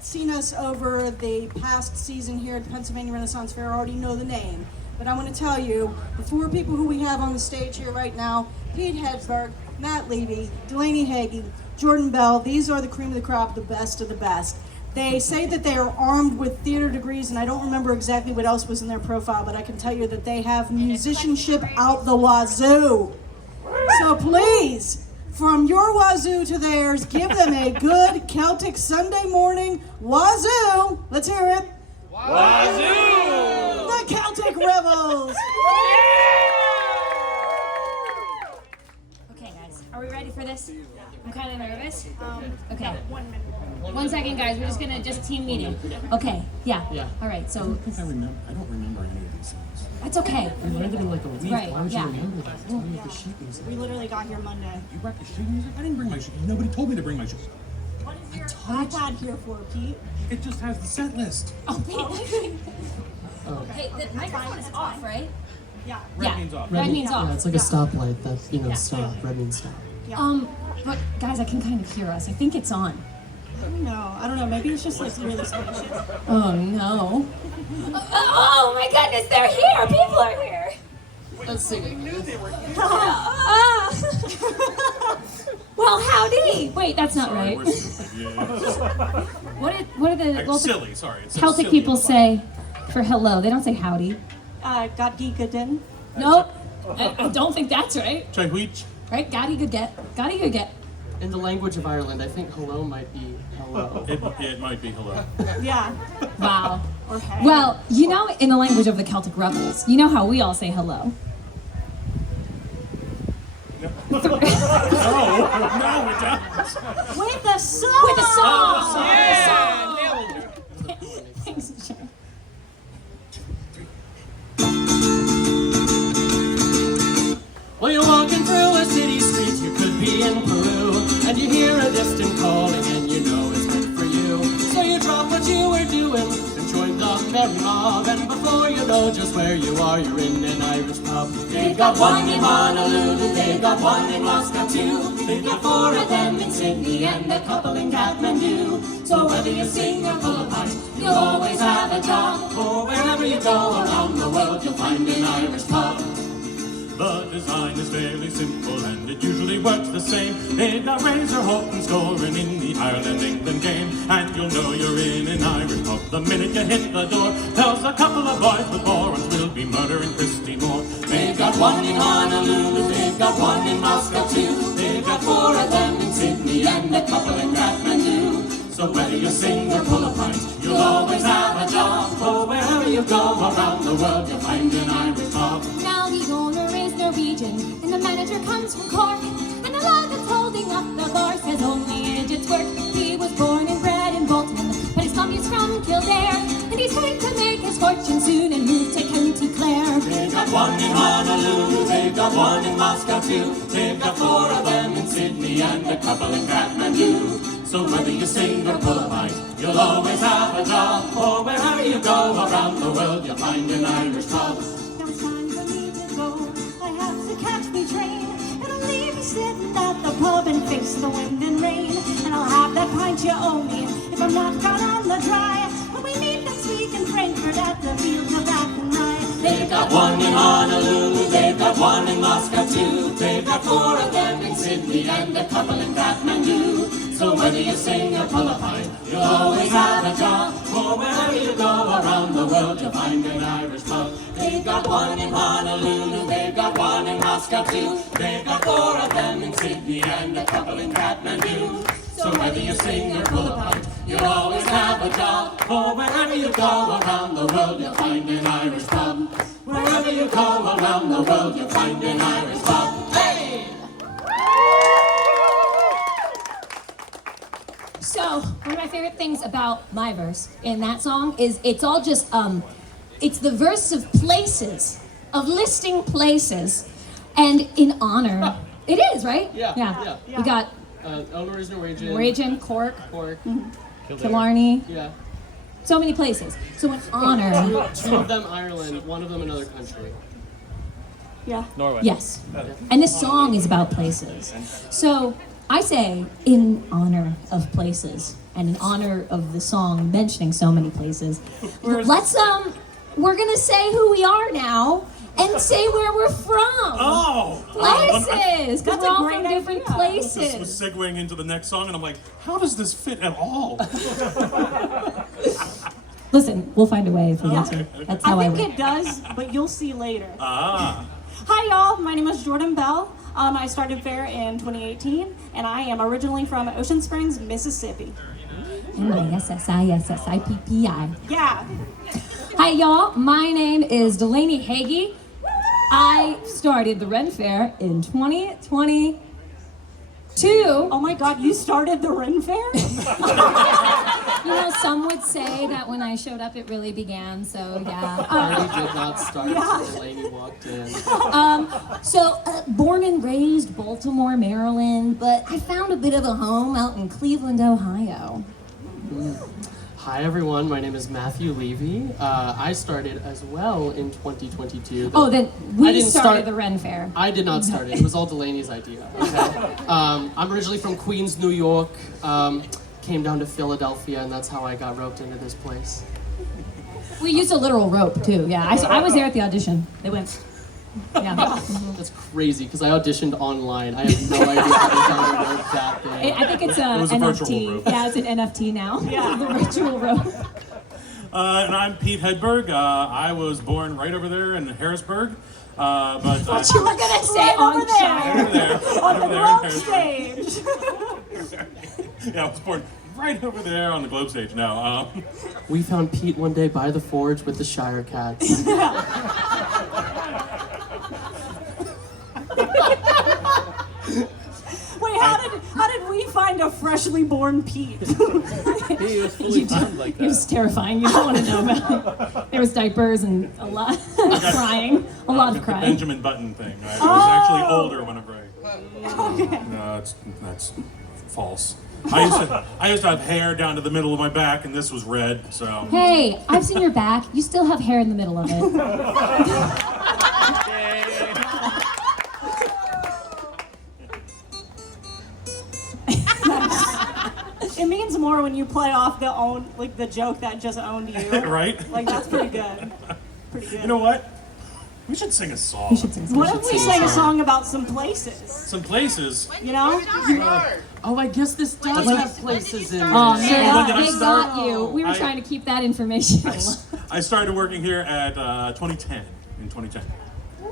seen us over the past season here at the Pennsylvania Renaissance Fair already know the name. But I want to tell you, the four people who we have on the stage here right now, Pete Hedberg, Matt Levy, Delaney Hagee, Jordan Bell, these are the cream of the crop, the best of the best. They say that they are armed with theater degrees, and I don't remember exactly what else was in their profile, but I can tell you that they have musicianship out the wazoo. So please, from your wazoo to theirs, give them a good Celtic Sunday morning wazoo. Let's hear it. Wazoo! The Celtic Revels. Okay, guys, are we ready for this? I'm kind of nervous. Okay. 1 minute. 1 second, guys. We're just gonna team meeting. Okay. Yeah. All right. So. I don't remember any of these songs. That's okay. We learned it in like a week. Right, Why would yeah. you remember that? Tell me the sheet music. We literally got here Monday. You brought the sheet music? I didn't bring my sheet. Nobody told me to bring my sheet. What is your iPad here for, Pete? It just has the set list. Oh, hey, the microphone is off, right? Yeah. Red means off. Red means off. Yeah, it's like a stoplight that, stop. Red means stop. Yeah. But guys, I can kind of hear us. I think it's on. I don't know. Maybe it's just like really spacious. Oh no. Oh my goodness, they're here. People are here. Let's sing it. Well, howdy. Wait, that's not right. We're stupid. Yeah. What are the local Silly, sorry. It's Celtic silly. people say for hello? They don't say howdy. Got Geekaden. Nope. I don't think that's right. Try wheat. Right? Gotti good get. Gotti good get. In the language of Ireland, I think hello might be hello. It might be hello. Yeah. Wow. Or hey. Well, in the language of the Celtic Rebels, you know how we all say hello. No, we don't. With the song. With a song. Yeah, With a song. Thanks, John. Well, you're walking through a city street, you could be in Peru, and you hear a distant calling, and you know it's meant for you. So you drop what you were doing and join the merry mob, and before you know just where you are, you're in an Irish pub. They've got one in Honolulu, they've got one in Moscow too. They've got 4 of them in Sydney and a couple in Kathmandu. So whether you sing or pull a pint, you'll always have a job. For wherever you go around the world, you'll find an Irish pub. The design is fairly simple and it usually works the same. They've got Razor Houghton scoring in the Ireland-England game, and you'll know you're in an Irish pub the minute you hit the door. Tells a couple of boys with warrants will be murdering Christy Moore. They've got one in Honolulu, they've got one in Moscow too. They've got 4 of them in Sydney and a couple in Kathmandu. So whether you sing or pull a pint, you'll always have a job. For wherever you go around the world, you'll find an Irish pub. Now the owner is Norwegian, and the manager comes from Cork, and the lad that's holding up the bar says only idiots work. He was born and bred in Bolton, but his mummy's from Kildare, and he's going to make his fortune soon and move to County Clare. They've got one in Honolulu, they've got one in Moscow too. They've got 4 of them in Sydney and a couple in Kathmandu. So whether you sing or pull a pint, you'll always have a job. For wherever you go around the world, you'll find an Irish pub. Now it's time for me to go. I have to catch me train, and I'll leave you sitting at the pub and face the wind and rain. And I'll have that pint you owe me if I'm not caught on the dry. When we meet next week in Frankfurt at the Fields of Athenry. They've got one in Honolulu, they've got one in Moscow too. They've got 4 of them in Sydney and a couple in Kathmandu. So whether you sing or pull a pint, you'll always have a job. For wherever you go around the world, you'll find an Irish pub. They've got one in Honolulu, they've got one in Moscow too. They've got 4 of them in Sydney and a couple in Kathmandu. So whether you sing or pull a pint, you'll always have a job. For wherever you go around the world, you'll find an Irish pub. Wherever you go around the world, you'll find an Irish pub. Hey! So, one of my favorite things about my verse in that song is it's all just, it's the verse of places, of listing places, and in honor. It is, right? Yeah. We got Eleanor is Norwegian. Norwegian, Cork, Mm-hmm. Killarney, Yeah. so many places. So in honor, 2 of them Ireland, 1 of them another country. Yeah. Norway. yes. And this song is about places. So I say in honor of places and in honor of the song mentioning so many places. Let's we're gonna say who we are now and say where we're from. Oh! Places, because we're all from different This places. was segueing into the next song, and I'm like, how does this fit at all? Listen, we'll find a way if we need to. Okay. That's how I think work. it does, but you'll see later. Ah. Hi y'all, my name is Jordan Bell. I started fair in 2018, and I am originally from Ocean Springs, Mississippi. M-I-S-S-I-S-S-I-P-P-I. Yeah. Hi y'all, my name is Delaney Hagee. I started the Ren Fair in 2022. Oh my God, you started the Ren Fair? You know, some would say that when I showed up, it really began. So yeah. Party did not start until Delaney walked in. Born and raised Baltimore, Maryland, but I found a bit of a home out in Cleveland, Ohio. Hi everyone, my name is Matthew Levy. I started as well in 2022. Oh, then I we didn't started the Ren Fair. I did not start it. It was all Delaney's idea. Okay. I'm originally from Queens, New York. Came down to Philadelphia, and that's how I got roped into this place. We used a literal rope too. Yeah, I was there at the audition. They went. Yeah. That's crazy because I auditioned online. I have no idea how to download that thing. I think it's a was a virtual NFT. rope. Yeah, it's an NFT now. Yeah, the virtual rope. And I'm Pete Hedberg. I was born right over there in Harrisburg. But What you were gonna say on over there. chat? On the over there in Globe Harrisburg. stage. Yeah, I was born right over there on the Globe stage now. We found Pete one day by the forge with the Shire Cats. Wait, how did we find a freshly born Pete? He was fully timed like It was terrifying. You don't want to know about it. There was diapers and a lot crying. A lot of The crying. Benjamin Button thing. I was actually older whenever No, that's false. I used to have hair down to the middle of my back, and this was red. So Hey, I've seen your back. You still have hair in the middle of it. It means more when you play off the joke that just owned you. right? Like that's pretty good. Pretty good. You know what? We should sing a song. You should sing something. What if we sang a song about some places? Some places. You know? Oh, I guess this does have places in it. Oh When man, did I they start? got you. We were I- trying to keep that information. I started working here at 2010. In 2010.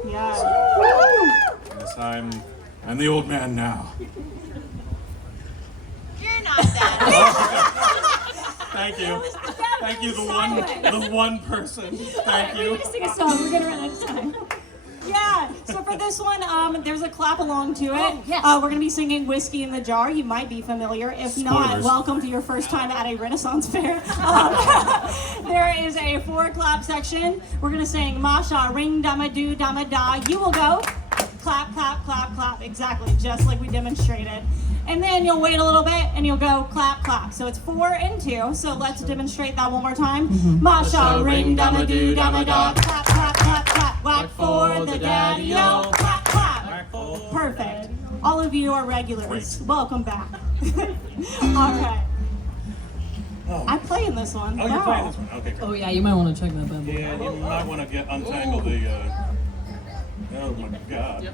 Yeah. Yes, I'm the old man now. You're not that. Thank you. Thank you, the one person. Thank We're you. gonna sing a song. We're gonna run out of time. Yeah. So for this one, there's a clap along to it. Oh, yes. We're gonna be singing "Whiskey in the Jar." You might be familiar. If not, Spoilers. welcome to your first time at a Renaissance fair. There is a 4-clap section. We're gonna sing "Masha Ring Dama Do Dama Da." You will go clap, clap, clap, clap. Exactly, just like we demonstrated. And then you'll wait a little bit and you'll go clap, clap. So it's 4 and 2. So let's demonstrate that one more time. Masha ring dama do dama da. Clap, clap, clap, clap. Whack for the daddy-o. Clap, clap. Perfect. All of you are regulars. Great. Welcome back. All right. I play in this one. Oh, you're Wow. playing this one. Okay, great. Oh yeah, you might want to check that out. Yeah, you might want to get untangled the. Oh my God.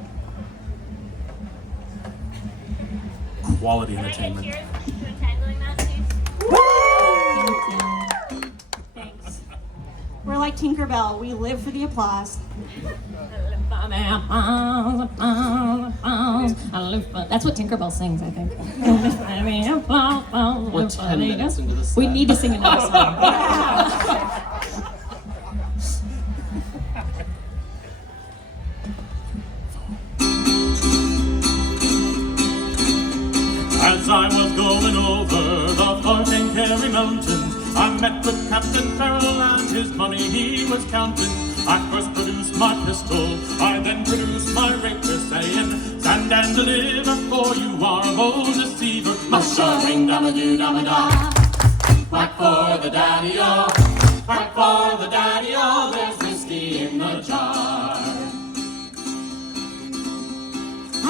Quality entertainment. Cheers to entangling that, please. Thanks. We're like Tinkerbell. We live for the applause. That's what Tinkerbell sings, I think. We're 10 minutes into this. We need to sing another song. As I was going over the Thornton Kerry Mountains, I met with Captain Farrell and his money he was counting. I first produced my pistol, I then produced my rapier, saying, "Stand and deliver, for you are a bold deceiver." Masha ring dama do dama da. Whack for the daddy-o, whack for the daddy-o, there's whiskey in the jar.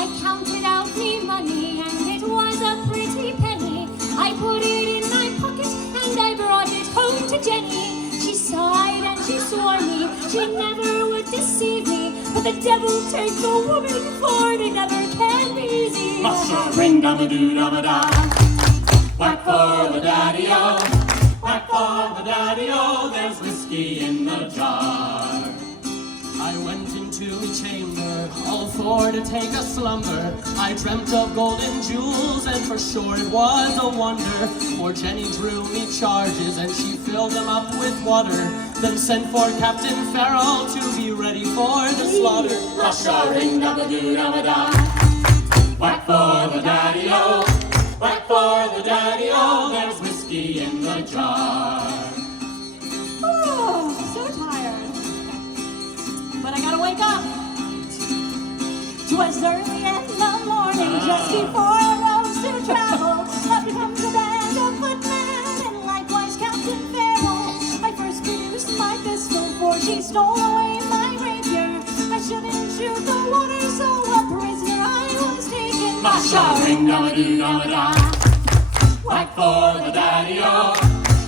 I counted out me money and it 'twas a pretty penny. I put it in my pocket and I brought it home to Jenny. She sighed and she swore me she never would deceive me. But the devil take the woman, for they never can be easy. Masha ring dama doo dama da. Whack for the daddy-o, whack for the daddy-o, there's whiskey in the jar. I went into a chamber, all for to take a slumber. I dreamt of golden jewels, and for sure it was a wonder. For Jenny drew me charges, and she filled them up with water. Then sent for Captain Farrell to be ready for the slaughter. Masha ring dama doo dama da. Whack for the daddy-o, whack for the daddy-o, there's whiskey in the jar. Oh, so tired. But I gotta wake up. 'Twas early in the morning, just before I rose to travel. Up comes a band of footmen, and likewise Captain Farrell. I first produced my pistol, for she stole away my rapier. I shouldn't shoot the water, so a prisoner I was taken. Masha ring dama doo dama da. Whack for the daddy-o,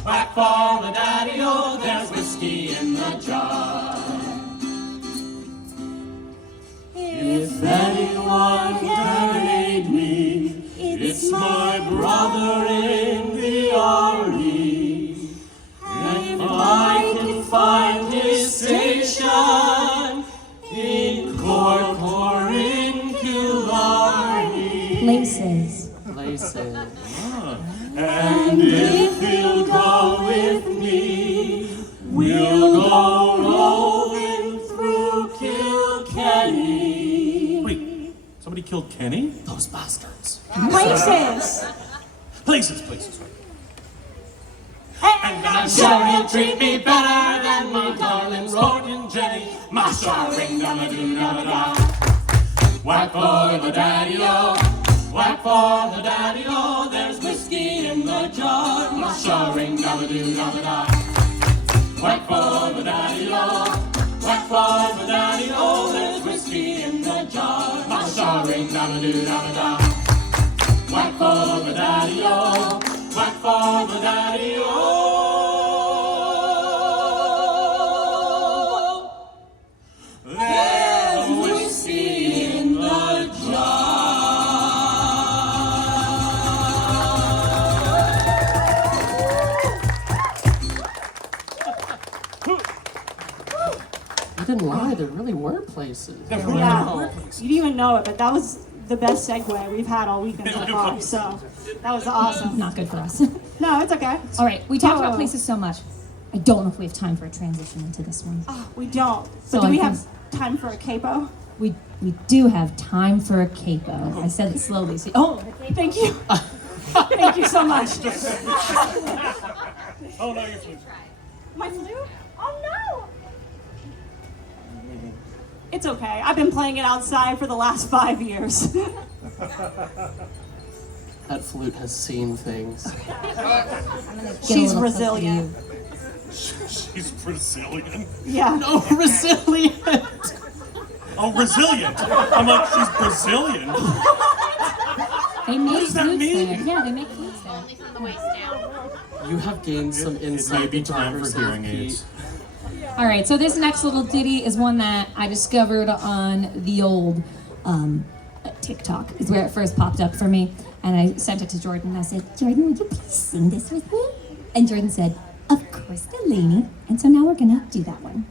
whack for the daddy-o, there's whiskey in the jar. If anyone can aid me, it's my brother in the army. If I can find his station in Cork or in Killarney, Places. Places. and if he'll go with me, we'll go rolling through Kilkenny. Wait, somebody killed Kenny? Those bastards. Places. Places. And I'm sure he'll treat me better than my darling Rogan Jenny. Masha ring dama doo dama da. Whack for the daddy-o, whack for the daddy-o, there's whiskey in the jar. Masha ring dama doo dama da. Whack for the daddy-o, whack for the daddy-o, there's whiskey in the jar. Masha ring dama doo dama da. Whack for the daddy-o, whack for the daddy-o. There's whiskey in the You didn't lie, there really were places. yeah, you didn't even know it, but that was the best segue we've had all weekend so far. So that was awesome. Not good for us. No, it's okay. All right, we talked about Oh. places so much. I don't know if we have time for a transition into this one. We don't. So But do we I have time for a capo? We do have time for a capo. I said it slowly. So, oh, Thank you. Thank you so much. Oh no, you're fine. My flute? Oh no! It's okay. I've been playing it outside for the last 5 years. That flute has seen things. get a She's little closer to resilient. you. She's Brazilian. Yeah. No, resilient. Oh, resilient. I'm like, she's Brazilian. They make does that flutes mean? there. Yeah, they make flutes there. Only from the waist down. You have gained some insight. It may be into time for yourself, hearing Pete. aids. All right, so this next little ditty is one that I discovered on the old TikTok, is where it first popped up for me. And I sent it to Jordan. I said, Jordan, would you please sing this with me? And Jordan said, of course, Delaney. And so now we're gonna do that one.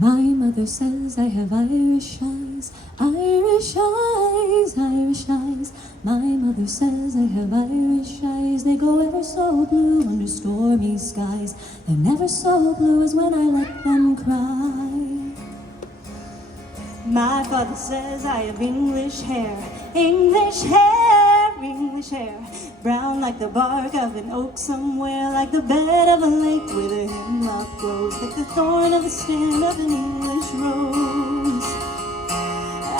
My mother says I have Irish eyes, Irish eyes, Irish eyes. My mother says I have Irish eyes. They go ever so blue under stormy skies. They're never so blue as when I let them cry. My father says I have English hair, English hair, English hair. Brown like the bark of an oak somewhere, like the bed of a lake where the hemlock grows, like the thorn of the stem of an English rose.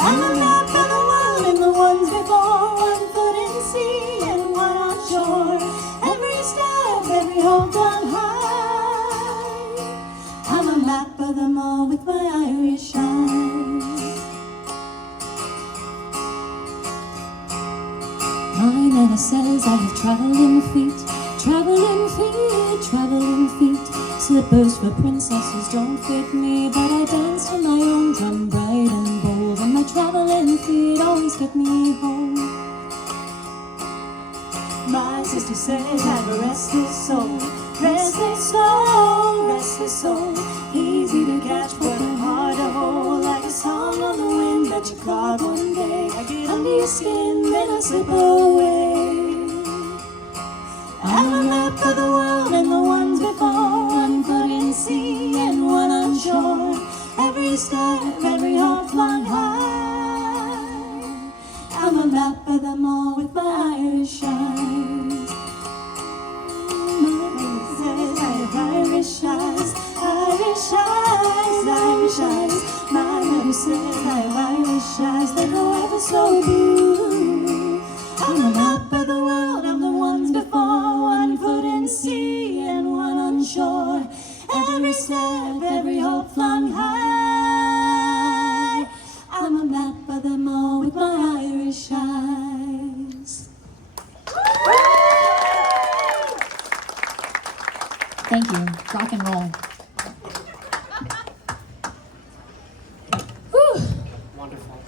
I'm a map of the world and the ones before, 1 foot in sea and 1 on shore. Every step, every hold down high. I'm a map of them all with my Irish eyes. My nana says I have traveling feet, traveling feet, traveling feet. Slippers for princesses don't fit me, but I dance to my own drum, bright and bold, and my traveling feet always get me home. My sister says I have a restless soul, restless soul, restless soul. Easy to catch, but hard to hold, like a song on the wind that you caught one day. I get under your skin, then I slip away. I'm a map of the world and the ones before, one foot in sea and one on shore. Every step, every heart flung high. I'm a map of them all with my Irish eyes. My says I have Irish eyes, Irish eyes, Irish eyes. My mother says I have Irish eyes, they go ever so blue. I'm a map of the world, I'm the ones before, one foot in sea and one on shore. Every step, every hope flung high. I'm a map of them all with my Irish eyes. Thank you. Rock and roll. Whew. Wonderful.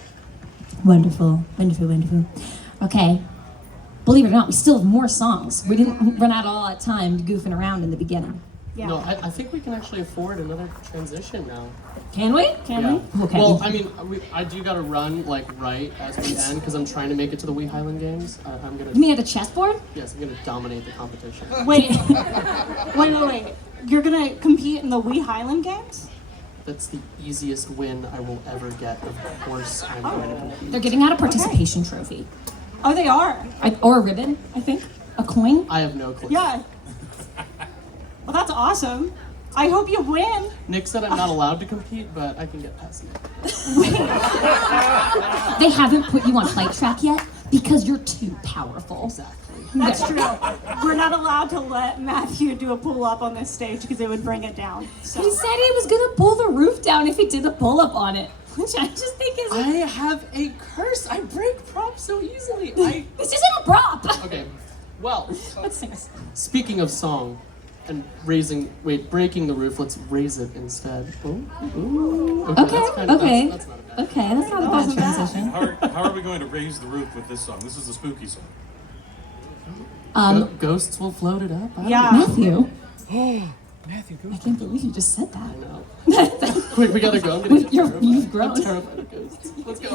Wonderful, wonderful, wonderful. Okay. Believe it or not, we still have more songs. We didn't run out all that time goofing around in the beginning. Yeah. No, I think we can actually afford another transition now. Can we? Yeah. Okay. Well, I mean, I do gotta run like right as we end because I'm trying to make it to the Wee Highland Games. I'm gonna. You mean at the chessboard? Yes, I'm gonna dominate the competition. Wait. Wait. You're gonna compete in the Wee Highland Games? That's the easiest win I will ever get. Of course, I'm going to compete. They're giving out a participation trophy. Oh, they are. Or a ribbon, I think. A coin. I have no clue. Yeah. Well, that's awesome. I hope you win. Nick said I'm not allowed to compete, but I can get past Nick. They haven't put you on fight track yet because you're too powerful. Exactly. That's true. We're not allowed to let Matthew do a pull-up on this stage because it would bring it down. So. He said he was gonna pull the roof down if he did a pull-up on it, which I just think is. I have a curse. I break props so easily. This isn't a prop. Okay. Well, Let's sing. speaking of song and breaking the roof, let's raise it instead. Ooh. Okay. That's kind of, Okay. That's not a bad. Okay, that's not a bad transition. How are we going to raise the roof with this song? This is a spooky song. Ghosts will float it up. I don't Yeah. Matthew, Matthew, I can't believe you just said that. know. Quick, we gotta go. I'm gonna get terrified. You've grown. I'm terrified of ghosts. Let's go.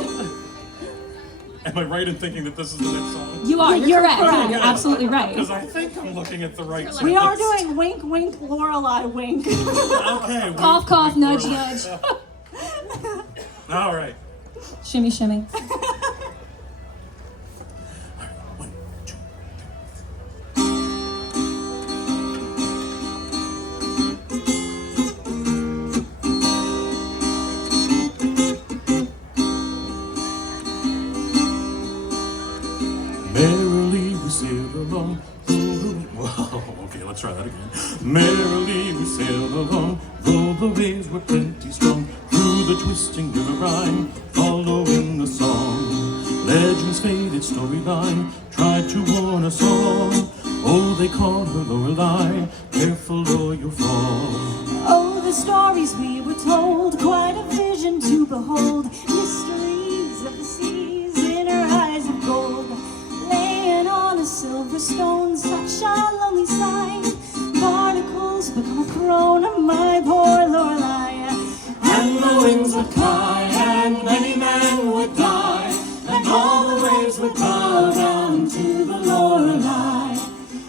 Am I right in thinking that this is the next song? You are. You're right. You're absolutely right. Because I think I'm looking at the right song. We are doing wink, wink, Lorelei, wink. Okay. Cough, cough, nudge, nudge. All right. Shimmy, shimmy. One, two. Merrily we sail along. Whoa, okay, let's try that again. Merrily we sail along, though the waves were plenty strong. Through the twisting river Rhine, following the song. Legend's faded storyline tried to warn us all. Oh, they called her Lorelei, careful or you'll fall. Oh, the stories we were told, quite a vision to behold. Mysteries of the seas in her eyes of gold. Laying on a silver stone, such a lonely sight. Barnacles become a throne of my poor Lorelei. And the winds would cry, and many men would die, and all the waves would bow down to the Lorelei.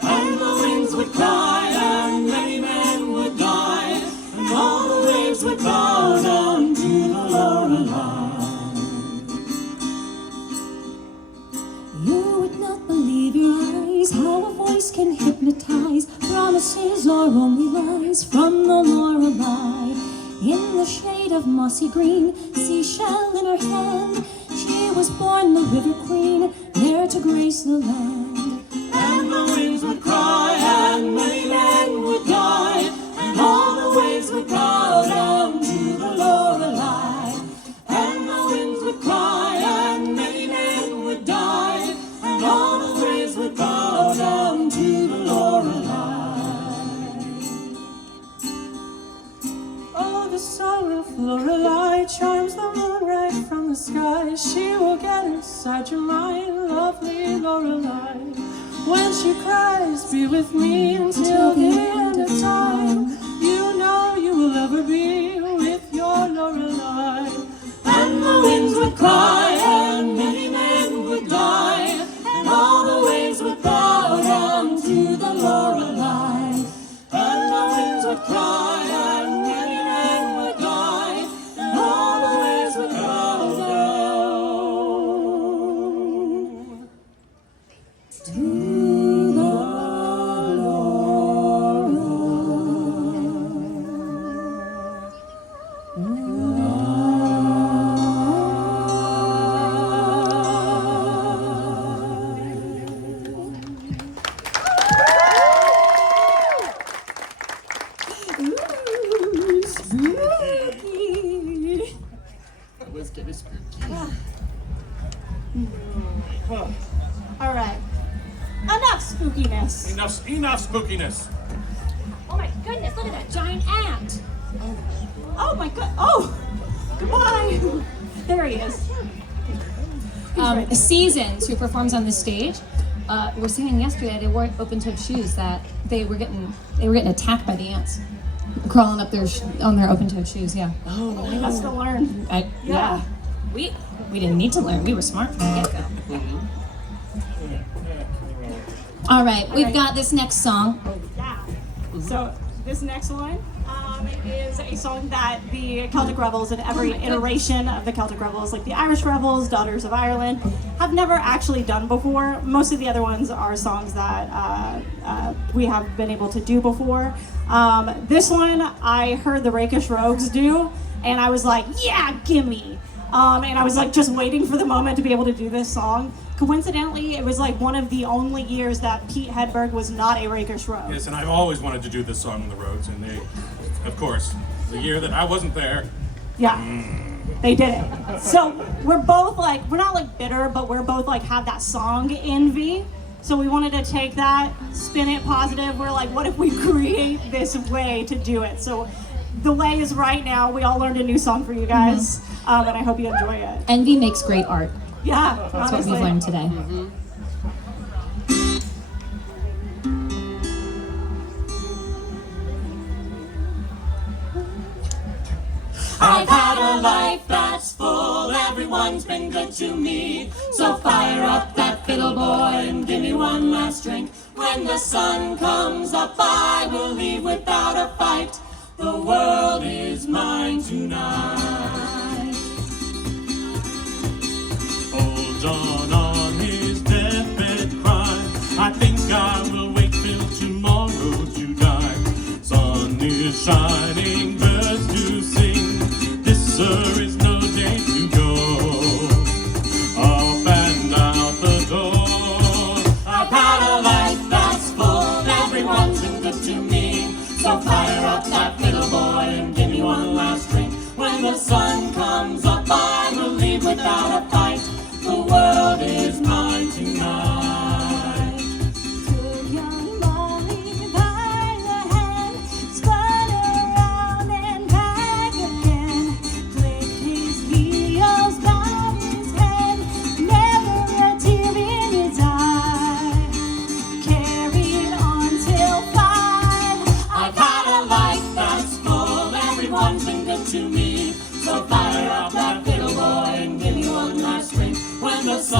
And the winds would cry, and many men would die, and all the waves would bow down to the Lorelei. You would not believe your eyes, how a voice can hypnotize. Promises are only lies from the Lorelei. In the shade of mossy green, seashell in her hand, she was born the river queen, there to grace the land. And the winds would cry, and many men would die, and all the waves would bow down to the Lorelei. And the winds would cry, and many men would die, and all the the sky. She will get inside your mind, lovely Lorelei. When she cries, be with me until the end of time. You know you will ever be with your Lorelei. And the winds would cry, and many men would die, and all the waves would bow down to the Lorelei. And the winds would cry, and many men would die, and all the waves would bow down to the All right. Enough spookiness. Enough spookiness. Oh my goodness, look at that giant ant. Oh my god. Oh, goodbye. There he is. Seasons, who performs on the stage, were saying yesterday they wore open-toed shoes that they were getting attacked by the ants, crawling up on their open-toed shoes. Yeah. He has to learn. Yeah. We didn't need to learn. We were smart from the get-go. All right, we've got this next song. Yeah. So this next one is a song that the Celtic Revels and every iteration of the Celtic Revels, like the Irish Revels, Daughters of Ireland, have never actually done before. Most of the other ones are songs that we have been able to do before. This one I heard the Rakish Rogues do, and I was like, yeah, gimme. And I was like just waiting for the moment to be able to do this song. Coincidentally, it was like one of the only years that Pete Hedberg was not a Rakish Rogue. Yes, and I've always wanted to do this song on the roads, and they, of course, the year that I wasn't there. Yeah, they did it. So we're both like, we're not like bitter, but we're both like have that song envy. So we wanted to take that, spin it positive. We're like, what if we create this way to do it? So the way is right now. We all learned a new song for you guys, and I hope you enjoy it. Envy makes great art. Yeah, That's honestly. what we've learned today. I've had a life that's full, everyone's been good to me. So fire up that fiddle, boy, and give me one last drink. When the sun comes up, I will leave without a fight. The world is mine tonight. Old John on his deathbed cried, I think I will wait till tomorrow to die. Sun is shining, birds do sing, this, sir, is no day to go. Up and out the door. I've had a life that's full, everyone's been good to me. So fire up that fiddle, boy, and give me one last drink. When the sun comes up, I will leave without a fight. The world is mine tonight. Took young Molly by the hand, spun around and back again, clicked his heels, bowed his head, never a tear in his eye, carried on till 5. I've had a life that's full, everyone's been good to me. So fire up that fiddle, boy, and give me one last drink. When the sun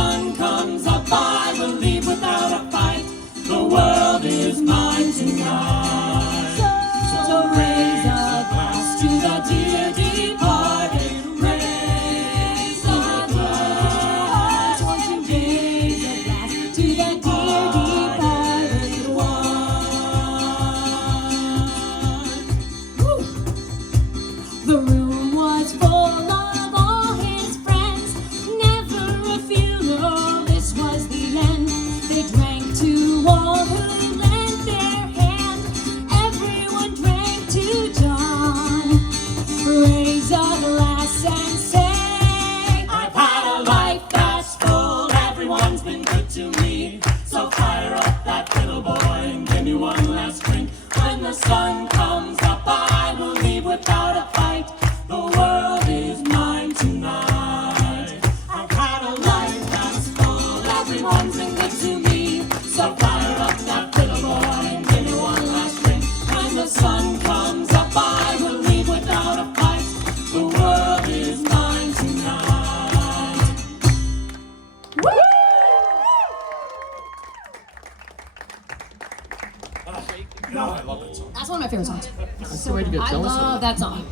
favorite songs. That's the way to get I jealous love of that song.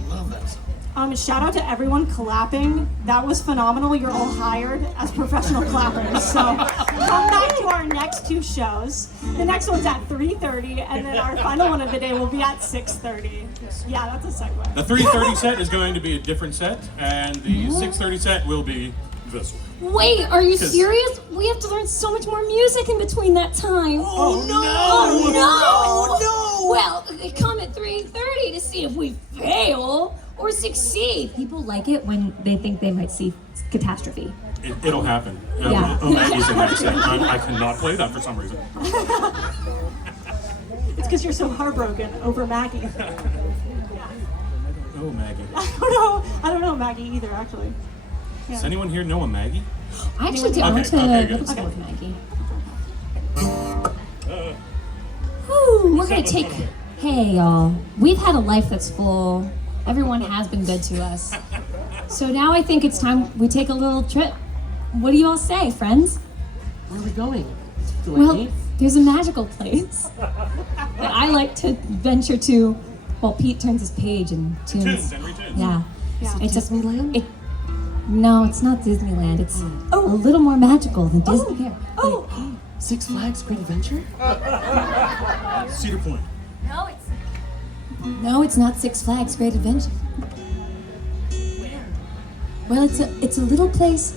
Shout out to everyone clapping. That was phenomenal. You're all hired as professional clappers. So come back to our next two shows. The next one's at 3:30, and then our final one of the day will be at 6:30. Yeah, that's a segue. The 3:30 set is going to be a different set, and the 6:30 set will be this one. Wait, are you 'Cause- serious? We have to learn so much more music in between that time. Oh, no! Well, come at 3:30 to see if we fail or succeed. People like it when they think they might see catastrophe. It'll happen. Yeah. Maggie's in that set. I cannot play that for some reason. It's because you're so heartbroken over Maggie. Oh, Maggie. I don't know Maggie either, actually. Does anyone here know a Maggie? I actually did. I Okay, went to okay, middle good. school with Maggie. Whew, we're gonna take. Hey, y'all. We've had a life that's full. Everyone has been good to us. So now I think it's time we take a little trip. What do you all say, friends? Where are we going? Well, Delaney? there's a magical place that I like to venture to while Pete turns his page and tunes. Tunes and retunes. Yeah. It's Disneyland? no, it's not Disneyland. It's a little more magical than Disney. Here. Oh, Six Flags Great Adventure? Cedar Point. No, it's No, it's not Six Flags Great Adventure. Well, it's a little place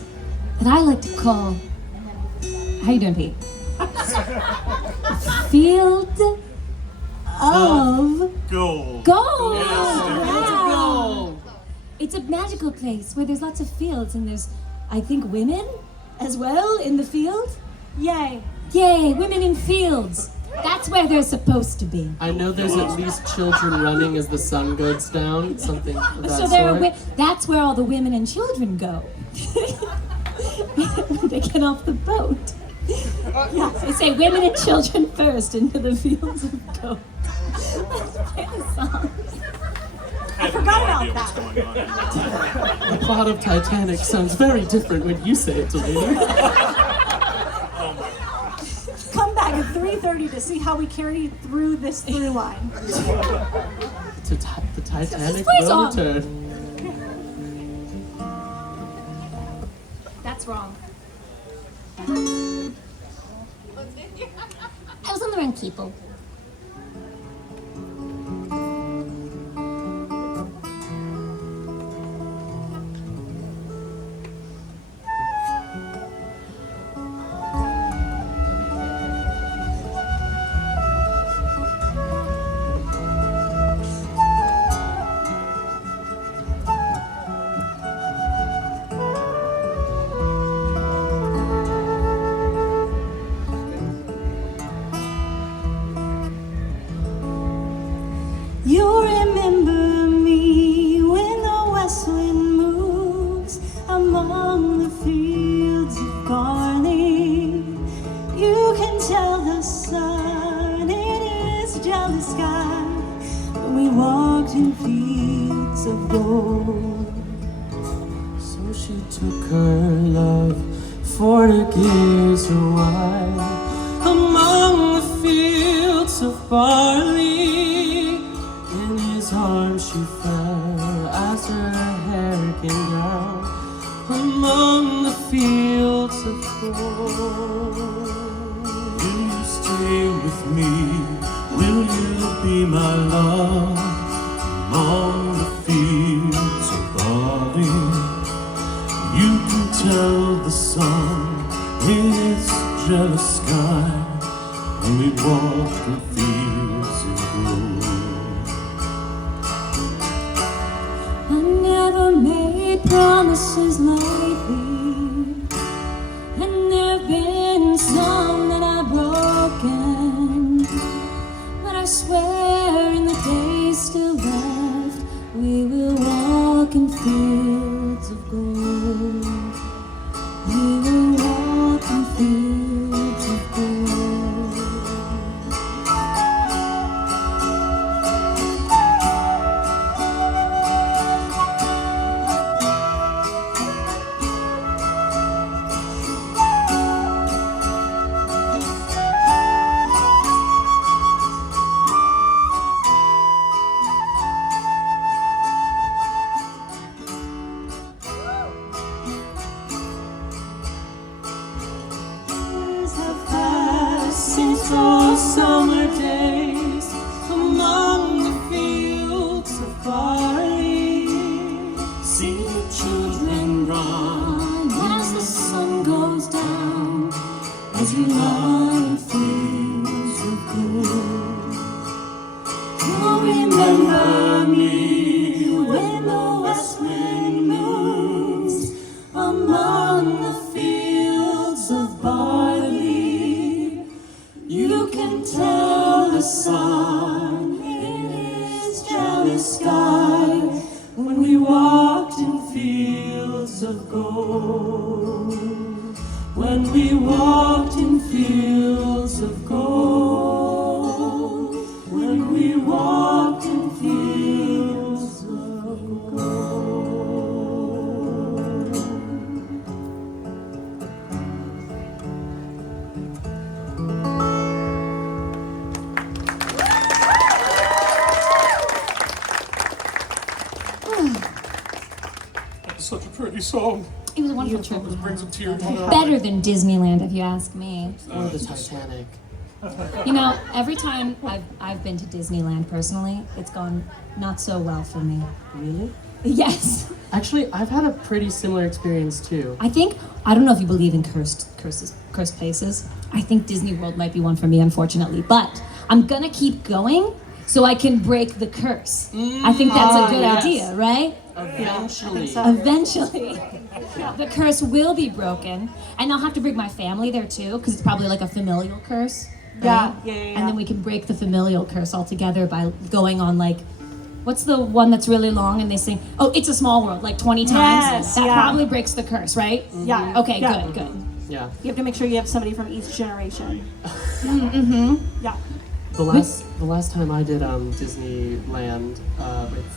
that I like to call. How you doing, Pete? Field of Gold. Gold. Yes, Wow. It's a magical place where there's lots of fields and there's, I think, women as well in the field. yay. Yay, women in fields. That's where they're supposed to be. I know there's at least children running as the sun goes down, something of that So there are sort. that's where all the women and children go. When they get off the boat. Yeah, they say women and children first into the fields of gold. Play the song. I forgot have no about idea that. what's going on. The plot of Titanic sounds very different when you say it, Delaney. Come back at 3:30 to see how we carry through this through line. The Titanic play will song. return. That's wrong. I was on the wrong people. You remember me when the west wind moves among the fields of barley. You can tell the sun in his jealous sky when we walked in fields of gold. So she took her love for to gaze a while among the fields of barley. In his arms she fell as her hair came down among the fields of gold. Will you stay with me? Will you be my love among the fields of barley? You can tell the sun in its jealous sky when we walk in fields of gold. I never made promises lightly, and there've been some that I've broken. But I swear in the days still left, we will walk in fields of gold. We will walk in fields of gold. goes down as you lie in fields of gold. You'll remember me when the west wind moves among the fields of barley. You can tell the sun in his jealous sky when we walked in fields of gold. When we walked in fields of gold. When we walked in fields of gold. Such a pretty song. It was a wonderful trip. It brings a tear to my eye. Better than Disneyland, if you ask me. Or the Titanic. You know, every time I've been to Disneyland personally, it's gone not so well for me. Really? Yes. Actually, I've had a pretty similar experience too. I don't know if you believe in cursed places. I think Disney World might be one for me, unfortunately. But I'm gonna keep going so I can break the curse. I think that's a good yes. idea, right? Eventually. Eventually, the curse will be broken, and I'll have to bring my family there too, because it's probably like a familial curse. Right? Yeah. And then we can break the familial curse altogether by going on like, what's the one that's really long and they sing, oh, It's a Small World, like 20 times. Yes, That yeah. probably breaks the curse, right? Yeah. Okay, Yeah. good. Yeah. You have to make sure you have somebody from each generation. Yeah. The last time I did Disneyland,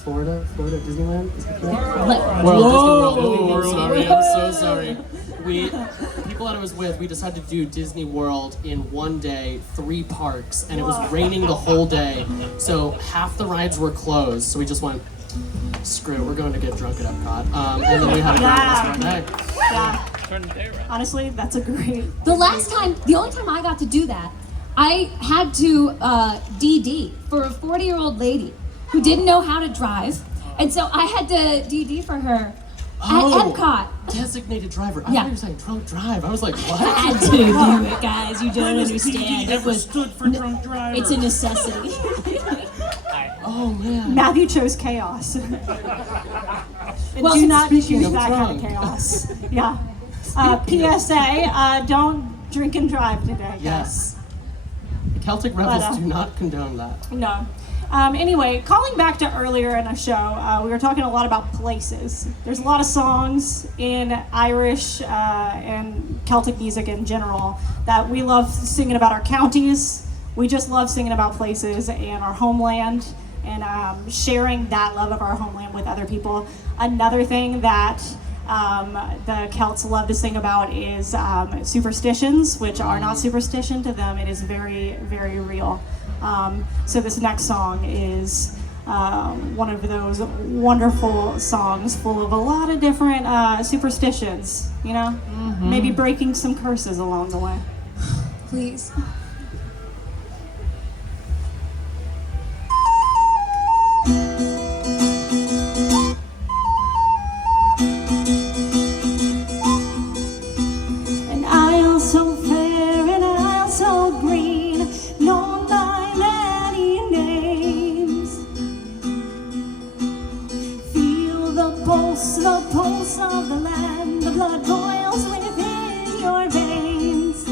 Florida Disneyland, is that correct? World. Sorry, I'm so sorry. People that I was with, we decided to do Disney World in one day, 3 parks, and it was raining the whole day, so half the rides were closed. So we just went, screw it, we're going to get drunk at Epcot, and then we had a great rest of our day. Yeah. Honestly, that's a great. The only time I got to do that, I had to DD for a 40-year-old lady who didn't know how to drive, and so I had to DD for her at Epcot. Designated driver. I Yeah. thought you were saying drunk drive. I was like, what? I had to do it, guys. You don't understand. It was stood for drunk driver. It's a necessity. Oh man. Matthew chose chaos. And Well, do not choose speaking of that kind of drunk. chaos. Yeah. PSA, don't drink and drive today. Yes. The Celtic Revels But, do not condone that. No. Anyway, calling back to earlier in the show, we were talking a lot about places. There's a lot of songs in Irish and Celtic music in general that we love singing about our counties. We just love singing about places and our homeland and sharing that love of our homeland with other people. Another thing that the Celts love to sing about is superstitions, which are not superstition to them. It is very, very real. So this next song is one of those wonderful songs full of a lot of different superstitions, you know? Maybe breaking some curses along the way. Please. An isle so fair, an isle so green, known by many names. Feel the pulse of the land. The blood boils within your veins.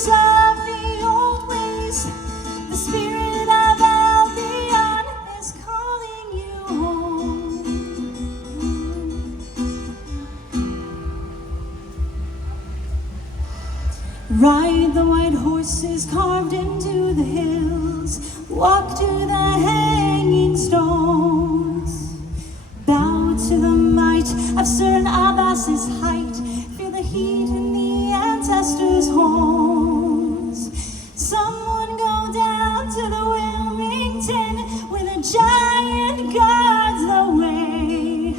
voices of the old ways. The spirit of Albion is calling you home. Ride the white horses carved into the hills. Walk to the hanging stones. Bow to the might of Sir Abbas's height. Feel the heat in the ancestors' homes. Someone go down to the Wilmington where the giant guards the way.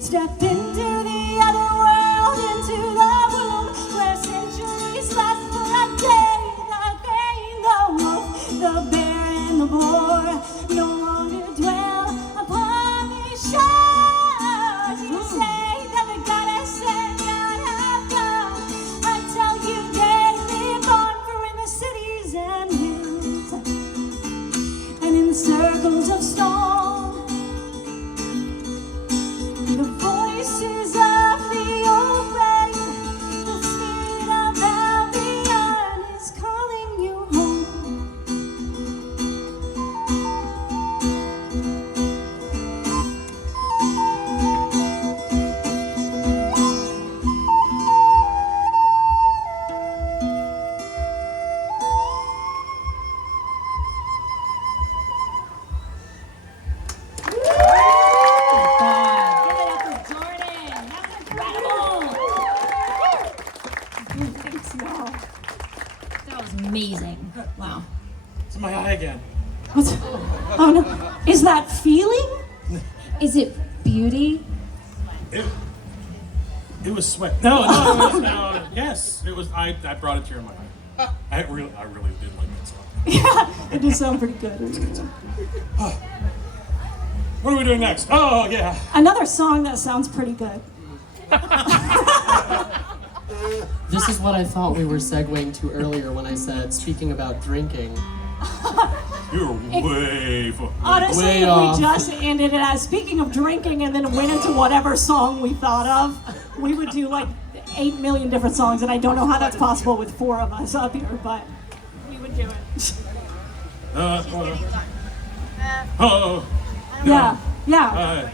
Step into the other world, into the womb where centuries left for a day. The crane, the wolf, the bear, and the boar no longer dwell upon these shores. You say that the goddess and God have gone until you daily born, for in the cities and hills and in the circles of stone, the voices of the old way, the spirit of Albion is calling you home. Give it up for Jordan. That was incredible. Thanks, y'all. That was amazing. Wow. It's in my eye again. What's, oh no. Is that feeling? Is it beauty? It was sweat. No, it was, no. Yes, it was. I brought a tear in my eye. I really did like that song. Yeah, it does sound pretty good. What are we doing next? Oh yeah. Another song that sounds pretty good. This is what I thought we were segueing to earlier when I said, speaking about drinking. You're way for. Honestly, Way if off. we just ended it as speaking of drinking and then went into whatever song we thought of, we would do like 8 million different songs, and I don't know how that's possible with 4 of us up here, but we would do it. Oh. Yeah, yeah,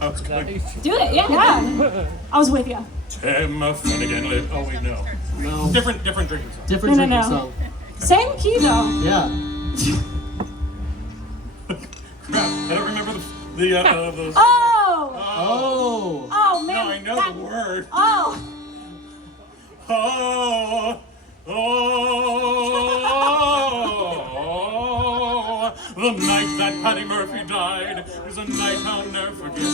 I was going. Do it, yeah. yeah. I was with you. Tim Finnegan lit. Oh wait, no. No. Different drinking song. Different No, drinking no. song. Same key though. Yeah. Crap, I don't remember the Oh! Oh. Oh man. No, I know that- the word. Oh! Oh, the night that Paddy Murphy died is a night I'll never forget.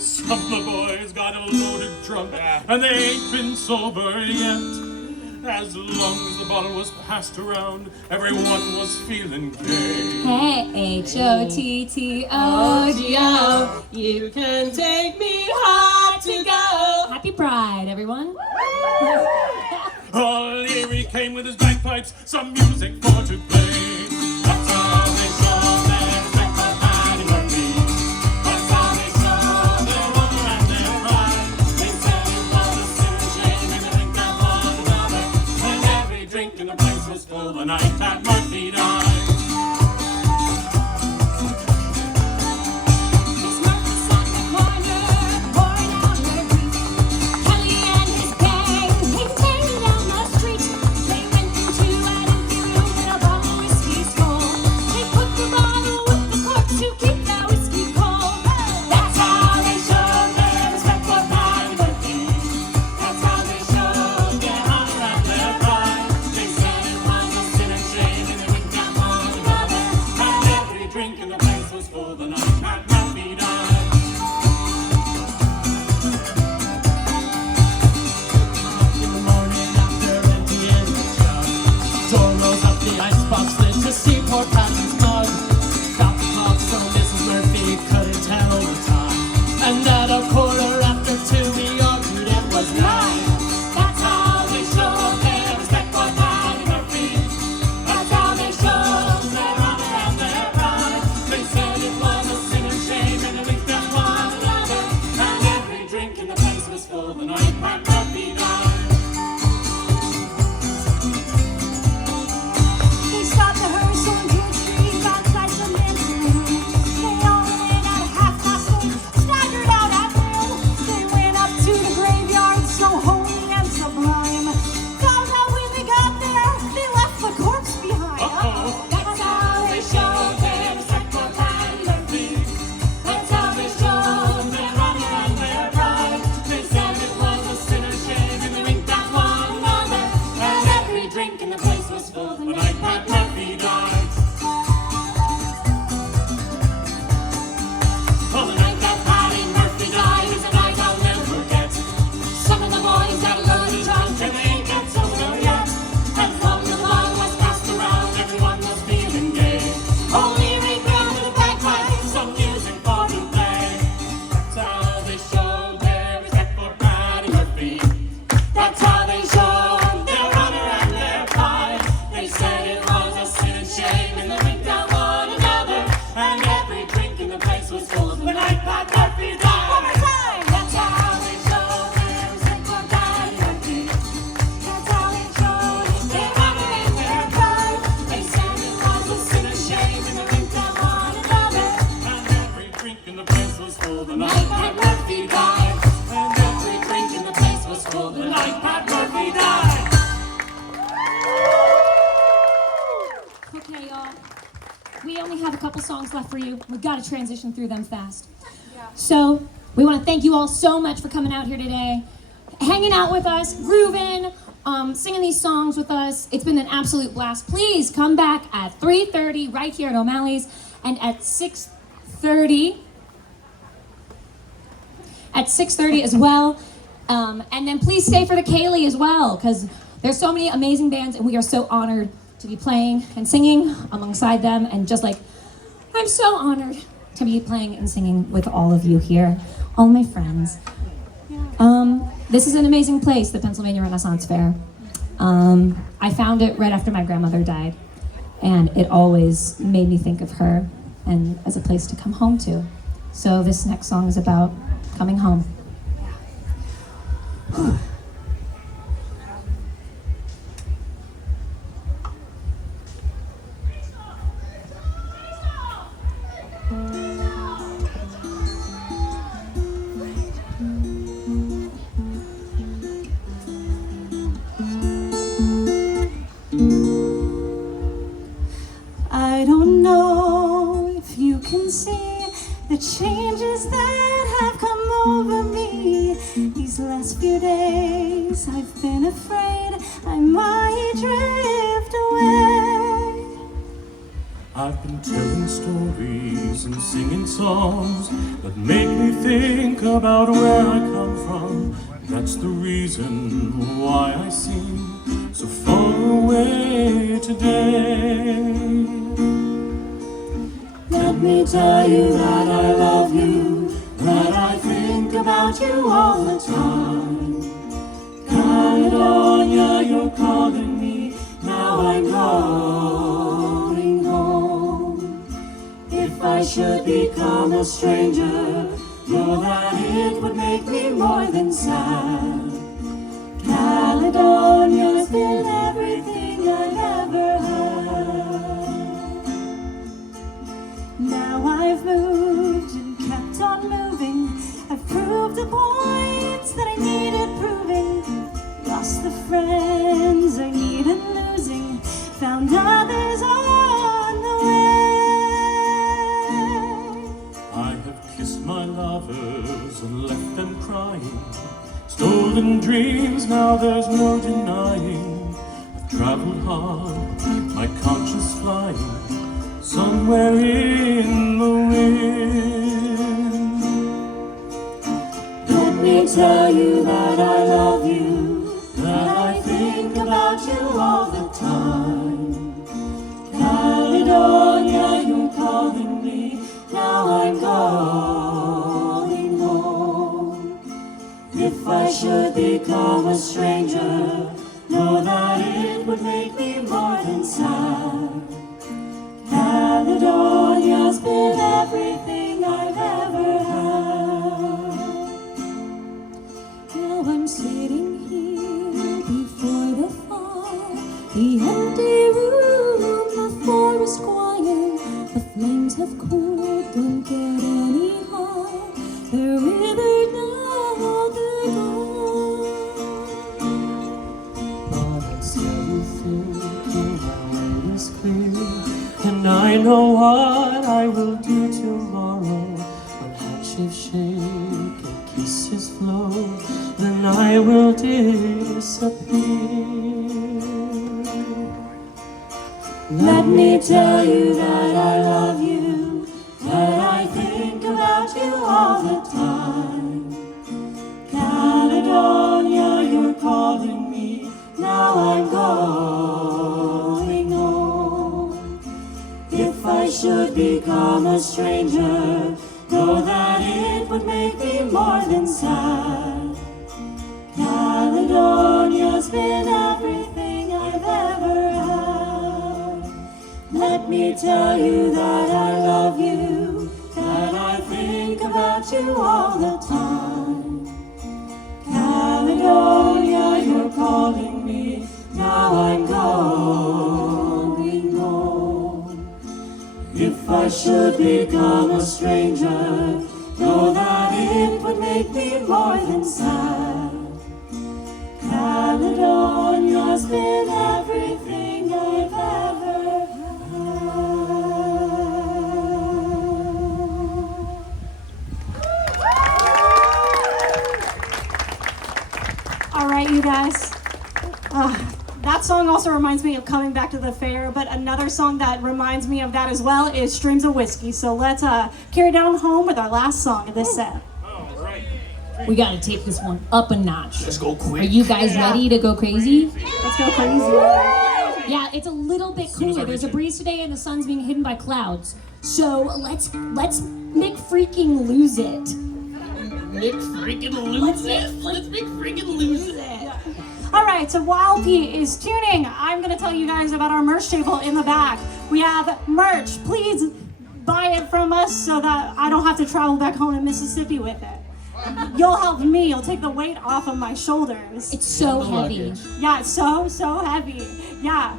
Some of the boys got a loaded drunk and they ain't been sober yet. As long as the bottle was passed around, everyone was feeling gay. H-O-T-T-O-G-O. You can take me hard to go. Happy Pride, everyone. O'Leary came with his bagpipes, some music for to play. That's how they show their respect for Paddy Murphy. That's how they show their honor and their pride. They said it was a sin and shame and they think that one another. And every drink in the place was full the night that Murphy died. Miss Murphy's on the corner, pouring out her grief. Kelly and his gang, they came down the street. They went into an empty room and a bottle of whiskey stole. They put the bottle with the cork to keep that whiskey cold. That's how they showed their respect for Paddy Murphy. That's how they showed their honor and their pride. They said it was a sin and shame and they wouldn't have one couple songs left for you. We've got to transition through them fast. So we want to thank you all so much for coming out here today, hanging out with us, grooving, singing these songs with us. It's been an absolute blast. Please come back at 3:30 right here at O'Malley's, and at 6:30 as well. And then please stay for the Kaylee as well, because there's so many amazing bands, and we are so honored to be playing and singing alongside them. And just like, I'm so honored to be playing and singing with all of you here, all my friends. This is an amazing place, the Pennsylvania Renaissance Fair. I found it right after my grandmother died, and it always made me think of her and as a place to come home to. So this next song is about coming home. I don't know if you can see the changes that have come over me. These last few days I've been afraid I might drift away. I've been telling stories and singing songs that make me think about where I come from. That's the reason why I seem so far away today. Let me tell you that I love you, that I think about you all the time. Caledonia, you're calling me, now I'm going home. If I should become a stranger, know that it would make me more than sad. Caledonia's been everything I've ever had. Now I've moved and kept on moving. I've proved the points that I needed proving. Lost the friends I needed losing. Found others on the way. I have kissed my lovers and left them crying. Stolen dreams, now there's no denying. I've traveled hard, my conscience flying, somewhere in the wind. Let me tell you that I love you, that I think about you all the time. Caledonia, you're calling me, now I'm going home. If I should become a stranger, know that it would make me more than sad. Caledonia's been everything I've ever had. Now I'm sitting here before the fall, the empty room, the forest quiet. The flames have cooled, don't get any hot. They're withered now, they're gone. But I'm still thinking my way is clear, and I know what I will do tomorrow. When handshakes shake and kisses flow, then I will disappear. Let me tell you that I love you, that I think about you all the time. Caledonia, you're calling me, now I'm going home. If I should become a stranger, know that it would make me more than sad. Caledonia's been everything I've ever had. Let me tell you that I love you, that I think about you all the time. Caledonia, you're calling me, now I'm going home. If I should become a stranger, know that it would make me more than sad. Caledonia's been everything I've ever had. song also reminds me of coming back to the fair, but another song that reminds me of that as well is Streams of Whiskey. So let's carry down home with our last song of this set. We gotta take this one up a notch. Let's go quick. Are you guys ready to go crazy? Let's go crazy. Yeah, it's a little bit cooler. There's a breeze today and the sun's being hidden by clouds. So let's Mick freaking lose it. Mick freaking lose it. Let's Mick freaking lose it. All right, so while Pete is tuning, I'm going to tell you guys about our merch table in the back. We have merch. Please buy it from us so that I don't have to travel back home to Mississippi with it. You'll help me. You'll take the weight off of my shoulders. It's so heavy. Yeah, it's so heavy. Yeah.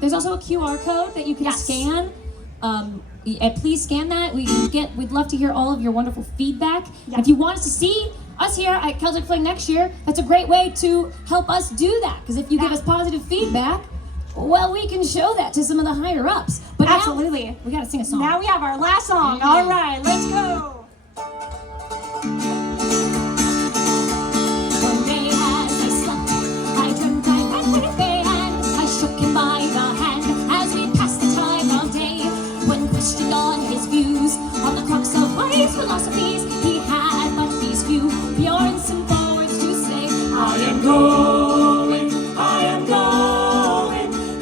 There's also a QR code that you can scan. Please scan that. We'd love to hear all of your wonderful feedback. Yeah. If you want us to see us here at Celtic Fling next year, that's a great way to help us do that. Because if you give us positive feedback, well, we can show that to some of the higher ups. But now, Absolutely. we gotta sing a song. Now we have our last song. Mm-hmm. All right, let's go. One day as I slept, I dreamt I met with a band. I shook him by the hand as we passed the time of day. When questioned on his views on the crux of life's philosophies, he had but these few pure and simple words to say. I am going,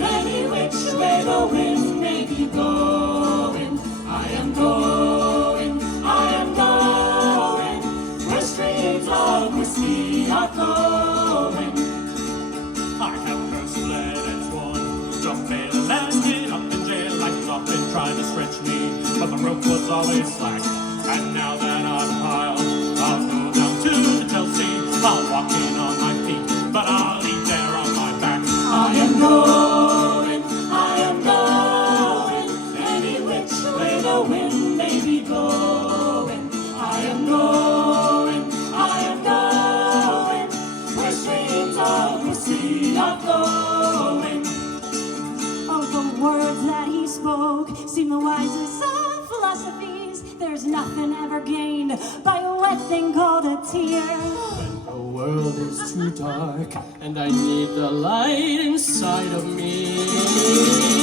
any which way the wind may be blowing. I am going, where streams of whiskey are flowing. I have cursed, fled, and sworn, jumped bail and landed up in jail. Life has often tried to stretch me, but the rope was always slack. And now that I'm piled, I'll go down to the Chelsea. I'll walk in on my feet, but I'll eat there on my back. I am going, any which way the wind may be blowing. I am going, where streams of whiskey are flowing. Oh, the words that he spoke seem the wisest of philosophies. There's nothing ever gained by a wet thing called a tear. The world is too dark, and I need the light inside of me.